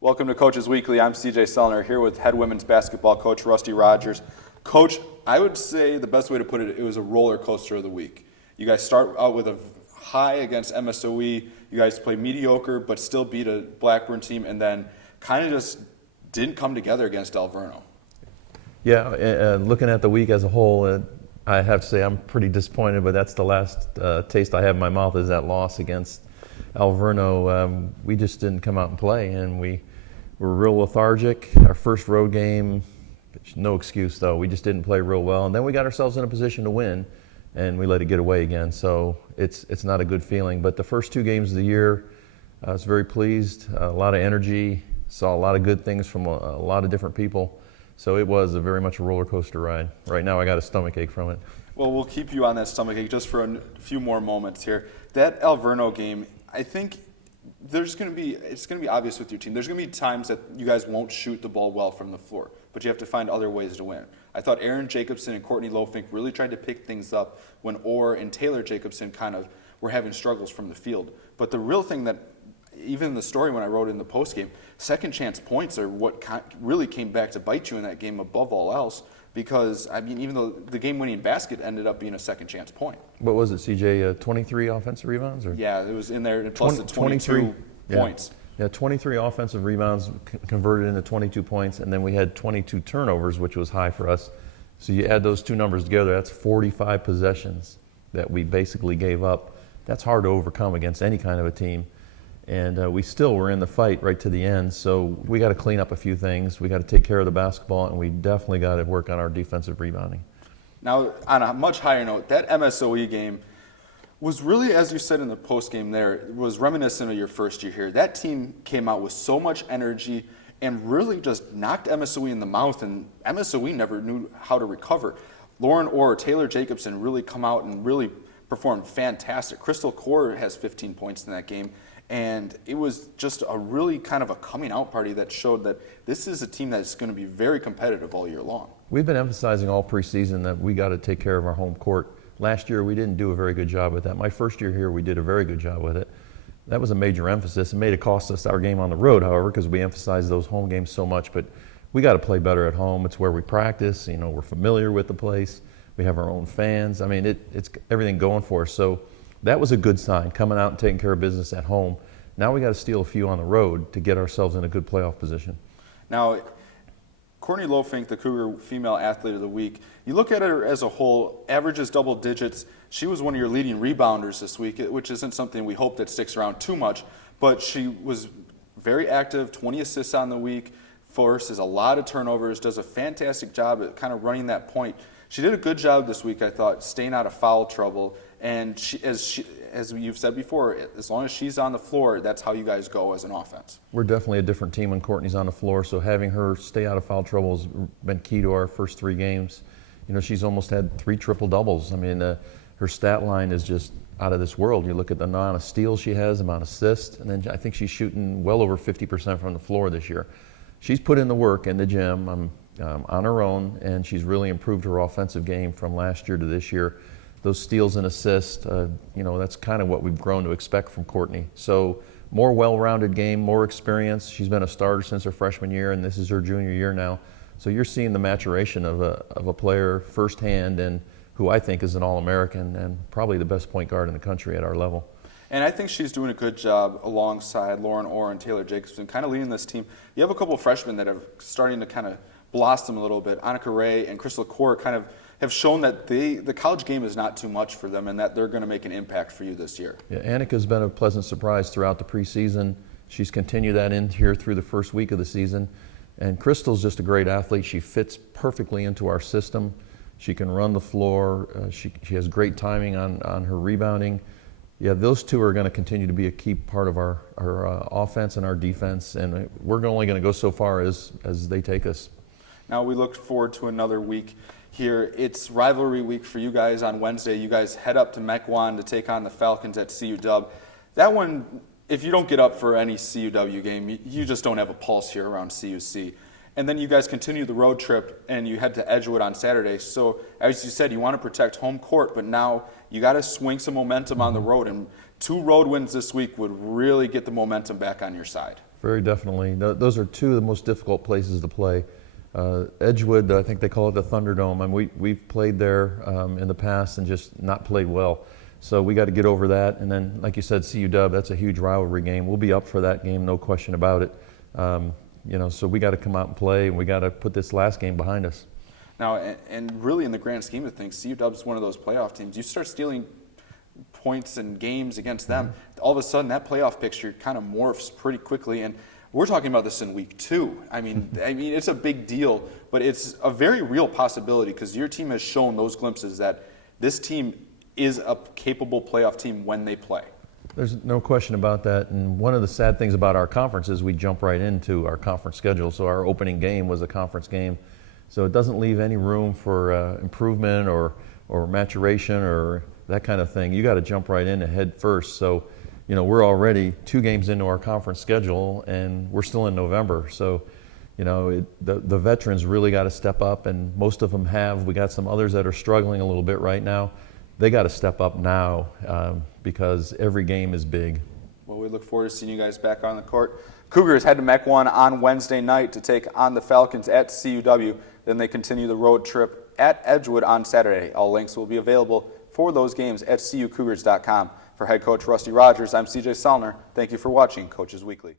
Welcome to Coaches Weekly. I'm CJ Sellner here with head women's basketball coach Rusty Rogers. Coach, I would say the best way to put it, it was a roller coaster of the week. You guys start out with a high against MSOE. You guys play mediocre but still beat a Blackburn team, and then kind of just didn't come together against Alverno. Yeah, looking at the week as a whole, I have to say I'm pretty disappointed, but that's the last taste I have in my mouth is that loss against Alverno. We just didn't come out and play, and we were real lethargic. Our first road game, no excuse though, we just didn't play real well, and then we got ourselves in a position to win, and we let it get away again, so it's not a good feeling. But the first two games of the year, I was very pleased, a lot of energy, saw a lot of good things from a lot of different people, so it was very much a roller coaster ride. Right now I got a stomachache from it. Well, we'll keep you on that stomachache just for a few more moments here. That Alverno game, I think it's going to be obvious with your team. There's going to be times that you guys won't shoot the ball well from the floor, but you have to find other ways to win. I thought Aaron Jacobson and Courtney Lofink really tried to pick things up when Orr and Taylor Jacobson kind of were having struggles from the field. But the real thing that, even in the story when I wrote in the postgame, second chance points are what really came back to bite you in that game above all else. Because, I mean, even though the game-winning basket ended up being a second-chance point. What was it, CJ, 23 offensive rebounds? Or? Yeah, it was in there, plus the 22 points. Yeah, 23 offensive rebounds converted into 22 points, and then we had 22 turnovers, which was high for us. So you add those two numbers together, that's 45 possessions that we basically gave up. That's hard to overcome against any kind of a team. And we still were in the fight right to the end, so we got to clean up a few things. We got to take care of the basketball, and we definitely got to work on our defensive rebounding. Now, on a much higher note, that MSOE game was really, as you said in the postgame there, was reminiscent of your first year here. That team came out with so much energy and really just knocked MSOE in the mouth, and MSOE never knew how to recover. Lauren Orr, Taylor Jacobson really come out and really performed fantastic. Crystal Core has 15 points in that game. And it was just a really kind of a coming out party that showed that this is a team that's going to be very competitive all year long. We've been emphasizing all preseason that we got to take care of our home court. Last year we didn't do a very good job with that. My first year here we did a very good job with it. That was a major emphasis. It made it cost us our game on the road, however, because we emphasized those home games so much. But we got to play better at home. It's where we practice. You know, we're familiar with the place. We have our own fans. I mean, it's everything going for us. So that was a good sign, coming out and taking care of business at home. Now we got to steal a few on the road to get ourselves in a good playoff position. Now, Courtney Lofink, the Cougar Female Athlete of the Week, you look at her as a whole, averages double digits. She was one of your leading rebounders this week, which isn't something we hope that sticks around too much, but she was very active, 20 assists on the week, forces a lot of turnovers, does a fantastic job at kind of running that point. She did a good job this week, I thought, staying out of foul trouble. And as you've said before, as long as she's on the floor, that's how you guys go as an offense. We're definitely a different team when Courtney's on the floor, so having her stay out of foul trouble has been key to our first three games. You know, she's almost had 3 triple-doubles. I mean, her stat line is just out of this world. You look at the amount of steals she has, amount of assists, and then I think she's shooting well over 50% from the floor this year. She's put in the work in the gym on her own, and she's really improved her offensive game from last year to this year. Those steals and assists, you know, that's kind of what we've grown to expect from Courtney. So more well-rounded game, more experience. She's been a starter since her freshman year, and this is her junior year now. So you're seeing the maturation of a player firsthand, and who I think is an All-American and probably the best point guard in the country at our level. And I think she's doing a good job alongside Lauren Orr and Taylor Jacobson, kind of leading this team. You have a couple of freshmen that are starting to kind of blossom a little bit. Annika Ray and Crystal Core kind of have shown that the college game is not too much for them and that they're going to make an impact for you this year. Yeah, Annika's been a pleasant surprise throughout the preseason. She's continued that in here through the first week of the season. And Crystal's just a great athlete. She fits perfectly into our system. She can run the floor. She has great timing on her rebounding. Yeah, those two are going to continue to be a key part of our offense and our defense. And we're only going to go so far as they take us. Now we look forward to another week here. It's rivalry week for you guys on Wednesday. You guys head up to Mequon to take on the Falcons at CUW. That one, if you don't get up for any CUW game, you just don't have a pulse here around CUC. And then you guys continue the road trip and you head to Edgewood on Saturday. So as you said, you want to protect home court, but now you got to swing some momentum on the road. And 2 road wins this week would really get the momentum back on your side. Very definitely. Those are two of the most difficult places to play. Edgewood, I think they call it the Thunderdome, and we've played there in the past and just not played well. So we got to get over that. And then, like you said, CUW, that's a huge rivalry game. We'll be up for that game, no question about it. So we got to come out and play, and we got to put this last game behind us. Now, and really in the grand scheme of things, CUW is one of those playoff teams. You start stealing points and games against them, all of a sudden that playoff picture kind of morphs pretty quickly. And we're talking about this in week 2. I mean, it's a big deal, but it's a very real possibility because your team has shown those glimpses that this team is a capable playoff team when they play. There's no question about that. And one of the sad things about our conference is we jump right into our conference schedule. So our opening game was a conference game. So it doesn't leave any room for improvement or maturation or that kind of thing. You got to jump right in head first. So, we're already 2 games into our conference schedule, and we're still in November. So, the veterans really got to step up, and most of them have. We got some others that are struggling a little bit right now. They got to step up now because every game is big. Well, we look forward to seeing you guys back on the court. Cougars head to MEC 1 on Wednesday night to take on the Falcons at CUW. Then they continue the road trip at Edgewood on Saturday. All links will be available for those games at cucougars.com. For head coach Rusty Rogers, I'm CJ Salner. Thank you for watching Coaches Weekly.